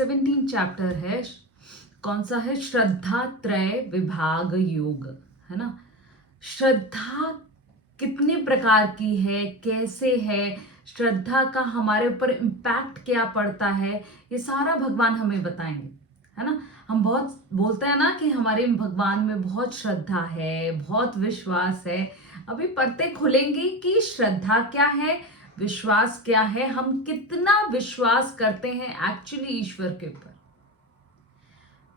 17 chapter है। कौन सा है? श्रद्धा त्रय विभाग योग, है ना। श्रद्धा कितने प्रकार की है, कैसे है, श्रद्धा का हमारे ऊपर इम्पैक्ट क्या पड़ता है, ये सारा भगवान हमें बताएंगे, है ना। हम बहुत बोलते हैं ना कि हमारे भगवान में बहुत श्रद्धा है, बहुत विश्वास है। अभी पढ़ते खुलेंगी कि श्रद्धा क्या है, विश्वास क्या है, हम कितना विश्वास करते हैं एक्चुअली ईश्वर के ऊपर।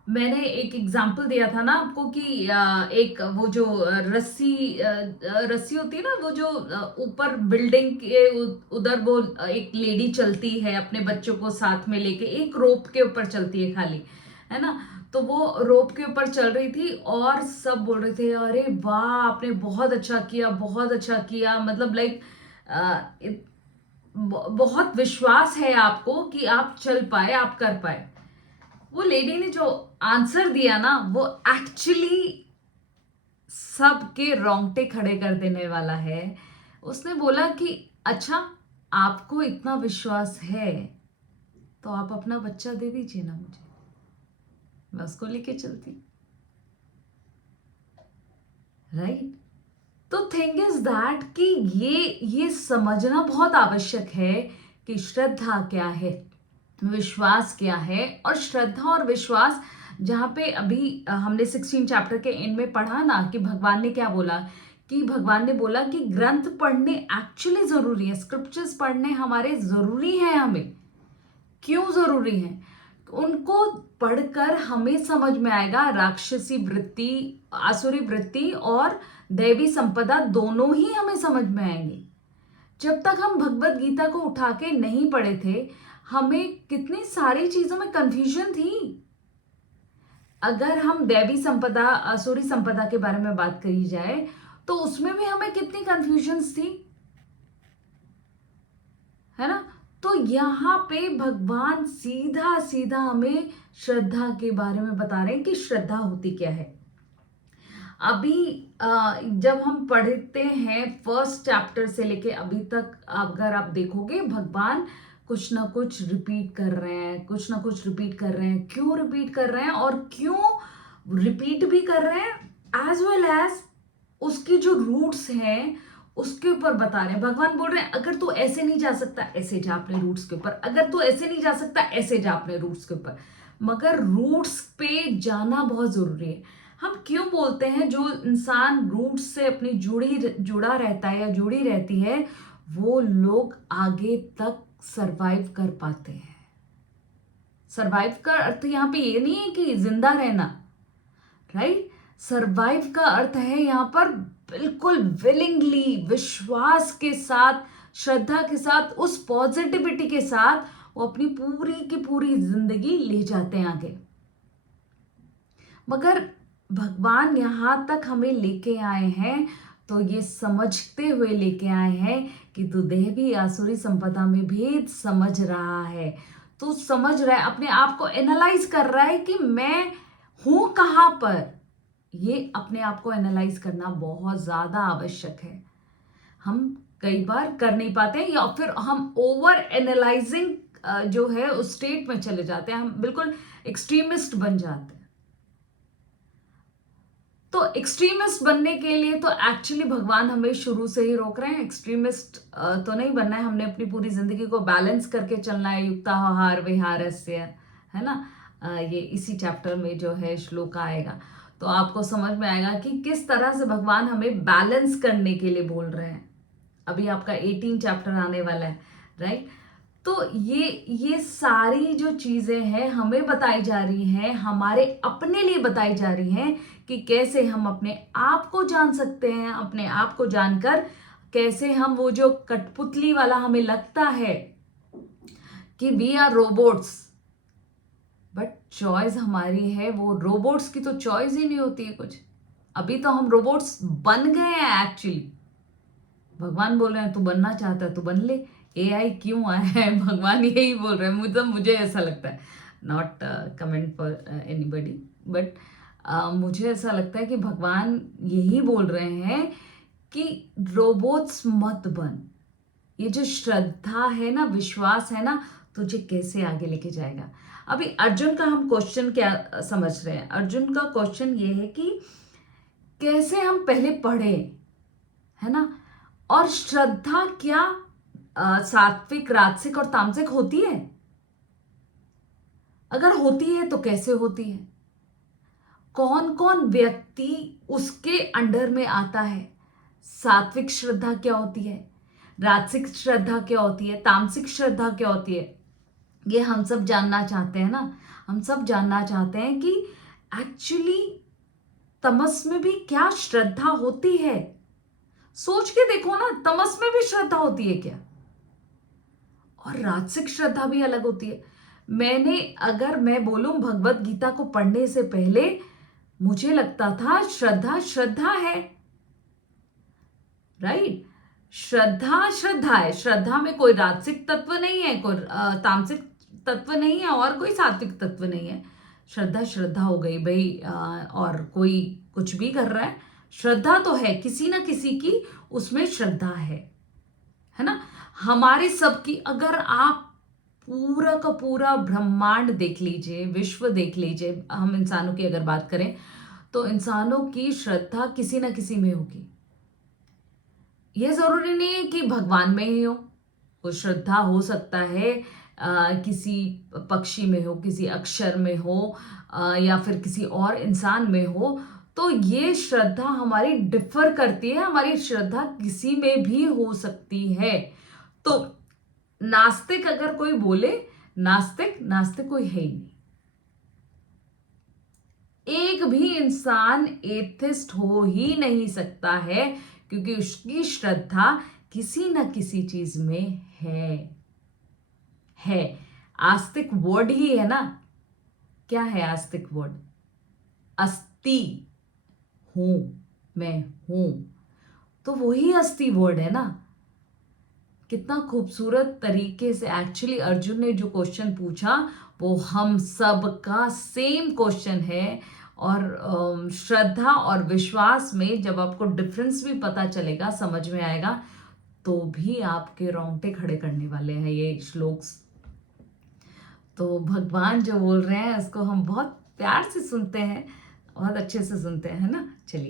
मैंने एक एग्जाम्पल दिया था ना आपको कि एक वो जो रस्सी होती है ना, वो जो ऊपर बिल्डिंग के उधर वो एक लेडी चलती है अपने बच्चों को साथ में लेके, एक रोप के ऊपर चलती है खाली, है ना। तो वो रोप के ऊपर चल रही थी और सब बोल रहे थे अरे वाह आपने बहुत अच्छा किया, बहुत अच्छा किया, मतलब लाइक बहुत विश्वास है आपको कि आप चल पाए, आप कर पाए। वो लेडी ने जो आंसर दिया ना, वो एक्चुअली सबके रोंगटे खड़े कर देने वाला है। उसने बोला कि अच्छा आपको इतना विश्वास है तो आप अपना बच्चा दे दीजिए ना मुझे, मैं उसको लेके चलती। राइट। तो थिंग इज दैट कि ये समझना बहुत आवश्यक है कि श्रद्धा क्या है, विश्वास क्या है। और श्रद्धा और विश्वास, जहां पे अभी हमने 16 चैप्टर के एंड में पढ़ा ना कि भगवान ने क्या बोला, कि भगवान ने बोला कि ग्रंथ पढ़ने एक्चुअली जरूरी है, स्क्रिप्चर्स पढ़ने हमारे जरूरी हैं। हमें क्यों जरूरी है? उनको पढ़कर हमें समझ में आएगा राक्षसी वृत्ति, आसुरी वृत्ति और दैवी संपदा दोनों ही हमें समझ में आएंगे। जब तक हम भगवत गीता को उठा के नहीं पढ़े थे, हमें कितनी सारी चीजों में कंफ्यूजन थी। अगर हम दैवी संपदा असुरी संपदा के बारे में बात करी जाए तो उसमें भी हमें कितनी कंफ्यूजन्स थी, है ना। तो यहाँ पे भगवान सीधा सीधा हमें श्रद्धा के बारे में बता रहे हैं कि श्रद्धा होती क्या है। अभी जब हम पढ़ते हैं फर्स्ट चैप्टर से लेके अभी तक, अगर आप देखोगे भगवान कुछ ना कुछ रिपीट कर रहे हैं, कुछ ना कुछ रिपीट कर रहे हैं। क्यों रिपीट कर रहे हैं और क्यों रिपीट भी कर रहे हैं, एज वेल एज उसकी जो रूट्स हैं उसके ऊपर बता रहे हैं। भगवान बोल रहे हैं अगर तू ऐसे नहीं जा सकता ऐसे जा अपने रूट्स के ऊपर, अगर तू ऐसे नहीं जा सकता ऐसे जा अपने रूट्स के ऊपर। मगर रूट्स पे जाना बहुत जरूरी है। हम क्यों बोलते हैं जो इंसान रूट्स से अपनी जुड़ा रहता है या जुड़ी रहती है, वो लोग आगे तक सरवाइव कर पाते हैं। सरवाइव का अर्थ यहाँ पे ये नहीं है कि जिंदा रहना, राइट। सरवाइव का अर्थ है यहाँ पर बिल्कुल विलिंगली, विश्वास के साथ, श्रद्धा के साथ, उस पॉजिटिविटी के साथ वो अपनी पूरी की पूरी जिंदगी ले जाते हैं आगे। मगर भगवान यहां तक हमें लेके आए हैं तो ये समझते हुए लेके आए हैं कि तू दैवी आसुरी संपदा में भेद समझ रहा है, तू समझ रहा है, अपने आप को एनालाइज कर रहा है कि मैं हूं कहां पर। ये अपने आप को एनालाइज करना बहुत ज्यादा आवश्यक है। हम कई बार कर नहीं पाते हैं या फिर हम ओवर एनालाइजिंग जो है उस स्टेट में चले जाते हैं, हम बिल्कुल एक्सट्रीमिस्ट बन जाते हैं। तो एक्सट्रीमिस्ट बनने के लिए तो एक्चुअली भगवान हमें शुरू से ही रोक रहे हैं। एक्सट्रीमिस्ट तो नहीं बनना है, हमने अपनी पूरी जिंदगी को बैलेंस करके चलना है। युक्ताहार विहारस्य, है ना। ये इसी चैप्टर में जो है श्लोक आएगा तो आपको समझ में आएगा कि किस तरह से भगवान हमें बैलेंस करने के लिए बोल रहे हैं। अभी आपका 18 चैप्टर आने वाला है, राइट। तो ये सारी जो चीजें हैं हमें बताई जा रही हैं, हमारे अपने लिए बताई जा रही हैं कि कैसे हम अपने आप को जान सकते हैं। अपने आप को जानकर कैसे हम वो जो कठपुतली वाला हमें लगता है कि we are robots, but choice हमारी है। वो रोबोट्स की तो चॉइस ही नहीं होती है कुछ। अभी तो हम रोबोट्स बन गए हैं एक्चुअली। भगवान बोल रहे हैं तू बनना चाहता है तो बन ले। एआई क्यों आया है, भगवान यही बोल रहे हैं। मुझे ऐसा लगता है, not comment for anybody, but मुझे ऐसा लगता है कि भगवान यही बोल रहे हैं कि रोबोट्स मत बन। ये जो श्रद्धा है ना, विश्वास है ना, तुझे कैसे आगे लेके जाएगा। अभी अर्जुन का हम क्वेश्चन क्या समझ रहे हैं? अर्जुन का क्वेश्चन ये है कि कैसे हम पहले पढ़े, है ना? और श्रद्धा क्या सात्विक, राजसिक और तामसिक होती है? अगर होती है तो कैसे होती है? कौन कौन व्यक्ति उसके अंडर में आता है? सात्विक श्रद्धा क्या होती है, राजसिक श्रद्धा क्या होती है, तामसिक श्रद्धा क्या होती है? ये हम सब जानना चाहते हैं ना। हम सब जानना चाहते हैं कि एक्चुअली तमस में भी क्या श्रद्धा होती है। सोच के देखो ना, तमस में भी श्रद्धा होती है क्या? और राजसिक श्रद्धा भी अलग होती है। अगर मैं बोलूं, भगवत गीता को पढ़ने से पहले मुझे लगता था श्रद्धा श्रद्धा है, राइट? श्रद्धा श्रद्धा है, श्रद्धा में कोई राजसिक तत्व नहीं है, कोई तामसिक तत्व नहीं है और कोई सात्विक तत्व नहीं है। श्रद्धा श्रद्धा हो गई भाई। और कोई कुछ भी कर रहा है, श्रद्धा तो है, किसी ना किसी की उसमें श्रद्धा है ना? हमारे सबकी, अगर आप पूरा का पूरा ब्रह्मांड देख लीजिए, विश्व देख लीजिए, हम इंसानों की अगर बात करें तो इंसानों की श्रद्धा किसी ना किसी में होगी। यह जरूरी नहीं है कि भगवान में ही हो, वो श्रद्धा हो सकता है किसी पक्षी में हो, किसी अक्षर में हो, या फिर किसी और इंसान में हो। तो ये श्रद्धा हमारी डिफर करती है, हमारी श्रद्धा किसी में भी हो सकती है। तो नास्तिक अगर कोई बोले, नास्तिक नास्तिक कोई है ही नहीं। एक भी इंसान एथिस्ट हो ही नहीं सकता है, क्योंकि उसकी श्रद्धा किसी न किसी चीज में है। आस्तिक वर्ड ही है ना। क्या है आस्तिक वर्ड? अस्ति, हूं, मैं हूं, तो वही अस्थि वर्ड है ना। कितना खूबसूरत तरीके से एक्चुअली अर्जुन ने जो क्वेश्चन पूछा वो हम सब का सेम क्वेश्चन है। और श्रद्धा और विश्वास में जब आपको डिफरेंस भी पता चलेगा, समझ में आएगा, तो भी आपके रोंगटे खड़े करने वाले हैं ये श्लोक्स। तो भगवान जो बोल रहे हैं उसको हम बहुत प्यार से सुनते हैं, बहुत अच्छे से सुनते हैं, है ना? चलिए।